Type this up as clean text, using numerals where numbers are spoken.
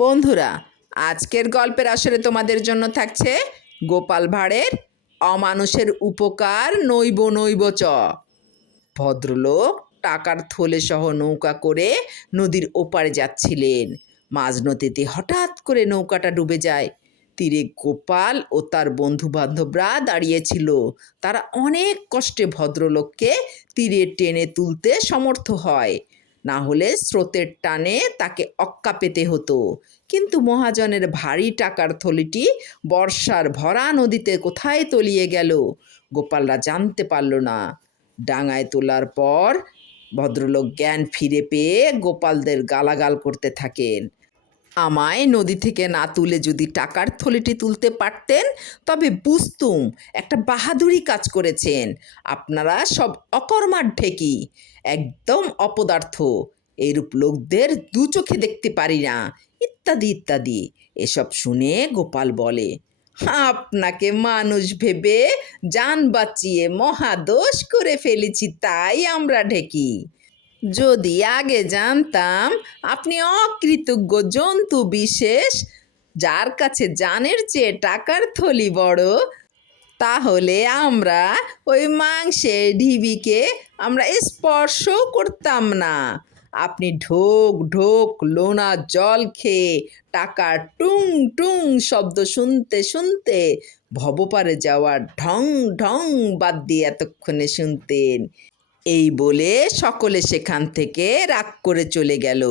বন্ধুরা, আজকের গল্পের আসরে তোমাদের জন্য থাকছে গোপাল ভাঁড়ের অমানুষের উপকার নইব নইব চ। ভদ্রলোক টাকার থলে সহ নৌকা করে নদীর ওপারে যাচ্ছিলেন। মাঝ নদীতে হঠাৎ করে নৌকাটা ডুবে যায়। তীরে গোপাল ও তার বন্ধু বান্ধবরা দাঁড়িয়েছিল। তারা অনেক কষ্টে ভদ্রলোককে তীরে টেনে তুলতে সমর্থ হয়, না হলে স্রোতের টানে তাকে অক্কা পেতে হতো। কিন্তু মহাজনের ভারী টাকার থলিটি বর্ষার ভরা নদীতে কোথায় তলিয়ে গেল গোপালরা জানতে পারল না। ডাঙায় তোলার পর ভদ্রলোক জ্ঞান ফিরে পেয়ে গোপালদের গালাগাল করতে থাকেন। আমায় নদী থেকে না তুলে যদি টাকার থলিটি তুলতে পারতেন তবে বুঝতুম একটা বাহাদুরি কাজ করেছেন। আপনারা সব অকর্মার ঢেকি, একদম অপদার্থ, এরূপ লোকদের দু চোখে দেখতে পারি না, ইত্যাদি ইত্যাদি। এসব শুনে গোপাল বলে, আপনাকে মানুষ ভেবে জান বাঁচিয়ে মহাদোষ করে ফেলেছি, তাই আমরা ঢেকি। যদি আগে জানতাম আপনি অকৃতজ্ঞ জন্তু বিশেষ, যার কাছে জানের চেয়ে টাকার থলি বড়, তাহলে আমরা ওই মাংসের ঢিবিকে আমরা স্পর্শও করতাম না। আপনি ঢোক ঢোক লোনা জল খেয়ে টাকার টুং টুং শব্দ শুনতে শুনতে ভবপারে যাওয়ার ঢং ঢং বাদ দিয়ে এতক্ষণে শুনতেন। এই বলে সকলে সেখান থেকে রাগ করে চলে গেল।